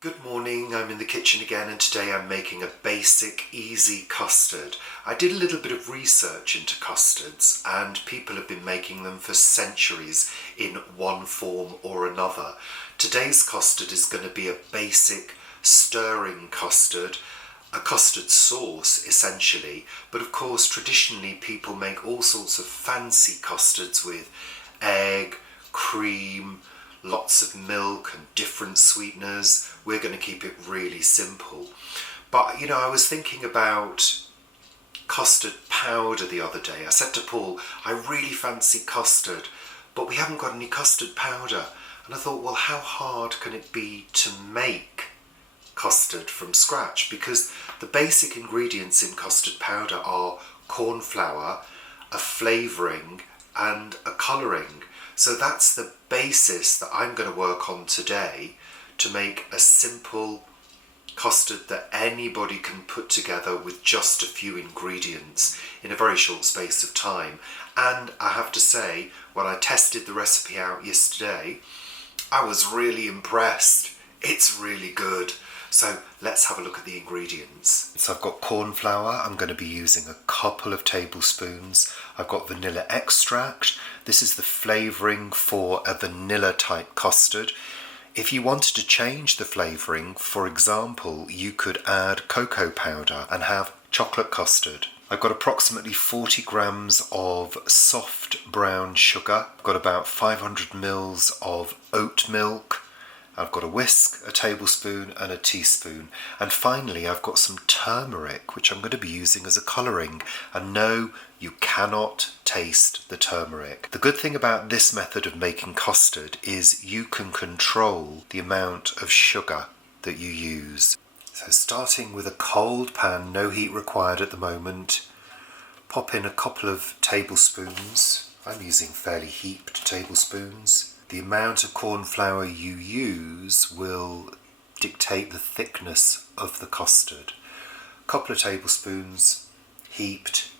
Good morning, I'm in the kitchen again and today I'm making a basic, easy custard. I did a little bit of research into custards and people have been making them for centuries in one form or another. Today's custard is going to be a basic stirring custard, a custard sauce essentially, but of course traditionally people make all sorts of fancy custards with egg, cream, lots of milk and different sweeteners. We're going to keep it really simple. But I was thinking about custard powder the other day. I said to Paul, I really fancy custard, but we haven't got any custard powder. And I thought, well, how hard can it be to make custard from scratch? Because the basic ingredients in custard powder are corn flour, a flavouring and a colouring. So that's the basis that I'm going to work on today to make a simple custard that anybody can put together with just a few ingredients in a very short space of time. And I have to say, when I tested the recipe out yesterday, I was really impressed. It's really good. So let's have a look at the ingredients. So I've got corn flour. I'm going to be using a couple of tablespoons. I've got vanilla extract. This is the flavouring for a vanilla type custard. If you wanted to change the flavouring, for example, you could add cocoa powder and have chocolate custard. I've got approximately 40 grams of soft brown sugar. I've got about 500 mils of oat milk. I've got a whisk, a tablespoon and a teaspoon. And finally I've got some turmeric, which I'm going to be using as a colouring. And no, you cannot taste the turmeric. The good thing about this method of making custard is you can control the amount of sugar that you use. So starting with a cold pan, no heat required at the moment, pop in a couple of tablespoons. I'm using fairly heaped tablespoons. The amount of corn flour you use will dictate the thickness of the custard. A couple of tablespoons, heaped,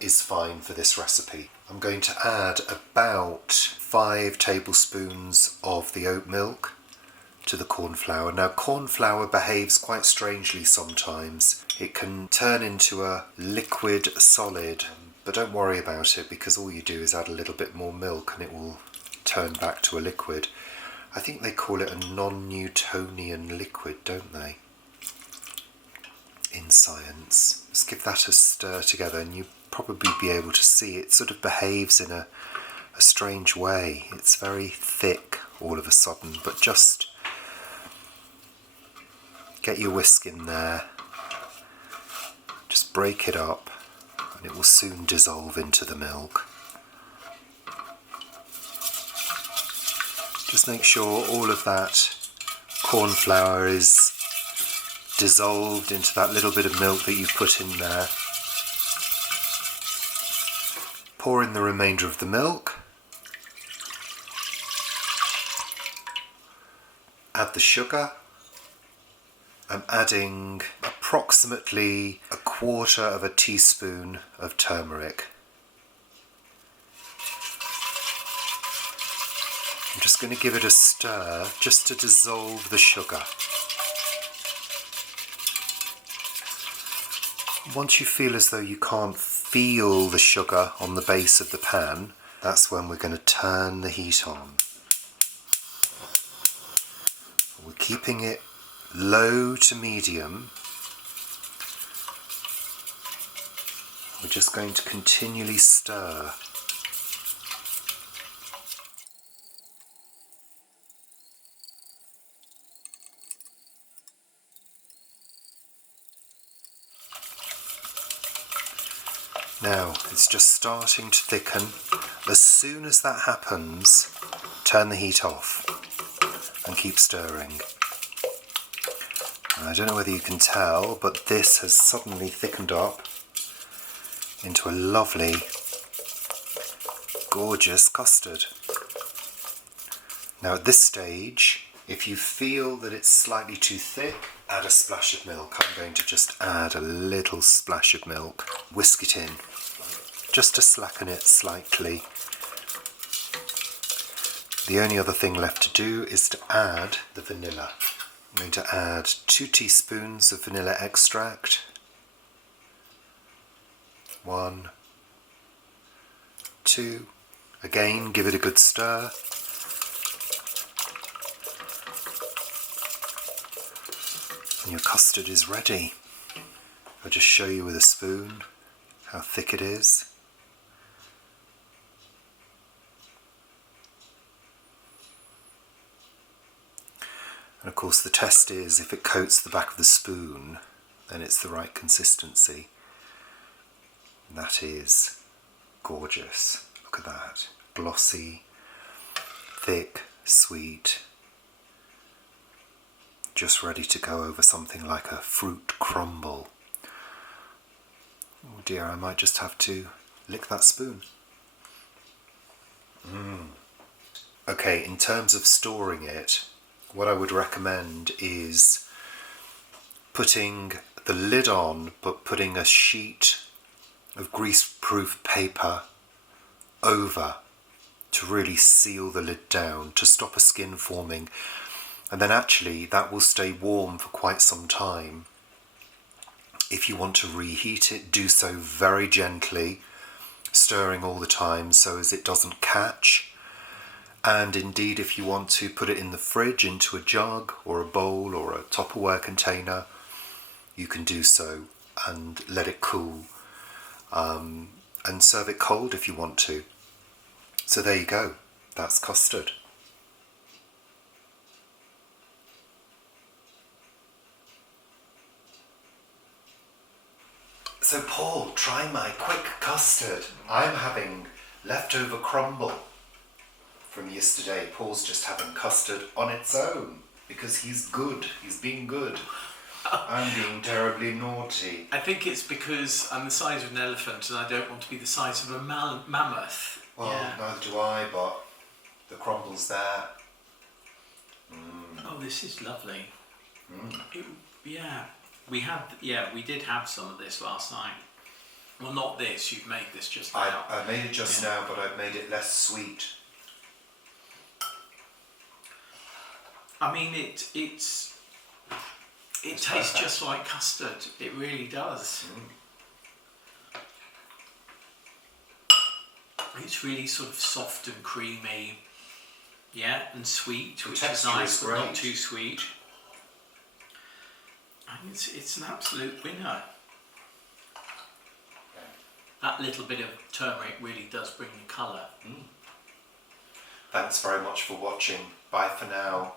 is fine for this recipe. I'm going to add about 5 tablespoons of the oat milk to the corn flour. Now corn flour behaves quite strangely sometimes. It can turn into a liquid solid, but don't worry about it because all you do is add a little bit more milk and it will turn back to a liquid. I think they call it a non-Newtonian liquid, don't they, in science. Let's give that a stir together and you'll probably be able to see it sort of behaves in a strange way. It's very thick all of a sudden, but just get your whisk in there, just break it up and it will soon dissolve into the milk. Just make sure all of that corn flour is dissolved into that little bit of milk that you've put in there. Pour in the remainder of the milk. Add the sugar. I'm adding approximately 1/4 of a teaspoon of turmeric. I'm just going to give it a stir just to dissolve the sugar. Once you feel as though you can't feel the sugar on the base of the pan, that's when we're going to turn the heat on. We're keeping it low to medium. We're just going to continually stir. Now, it's just starting to thicken. As soon as that happens, turn the heat off and keep stirring. I don't know whether you can tell, but this has suddenly thickened up into a lovely, gorgeous custard. Now at this stage, if you feel that it's slightly too thick, add a splash of milk. I'm going to just add a little splash of milk. Whisk it in, just to slacken it slightly. The only other thing left to do is to add the vanilla. I'm going to add 2 teaspoons of vanilla extract. 1, 2. Again, give it a good stir. And your custard is ready. I'll just show you with a spoon how thick it is. And of course the test is if it coats the back of the spoon, then it's the right consistency. And that is gorgeous. Look at that. Glossy, thick, sweet. Just ready to go over something like a fruit crumble. Oh dear, I might just have to lick that spoon. Okay, in terms of storing it, what I would recommend is putting the lid on, but putting a sheet of grease-proof paper over to really seal the lid down, to stop a skin forming. And then actually that will stay warm for quite some time. If you want to reheat it, do so very gently, stirring all the time so as it doesn't catch. And indeed, if you want to put it in the fridge into a jug or a bowl or a Tupperware container, you can do so and let it cool, and serve it cold if you want to. So there you go, that's custard. So Paul, try my quick custard. I'm having leftover crumble from yesterday. Paul's just having custard on its own because he's good. He's being good. I'm being terribly naughty. I think it's because I'm the size of an elephant and I don't want to be the size of a mammoth. Well, yeah. Neither do I, but the crumble's there. Oh, this is lovely. We did have some of this last night. Well, not this. You've made this just now. I made it just now, but I've made it less sweet. I mean, it tastes perfect. just like custard. It really does. It's really sort of soft and creamy, and sweet, which is nice, but not too sweet. And it's an absolute winner. That little bit of turmeric really does bring the colour. Thanks very much for watching. Bye for now.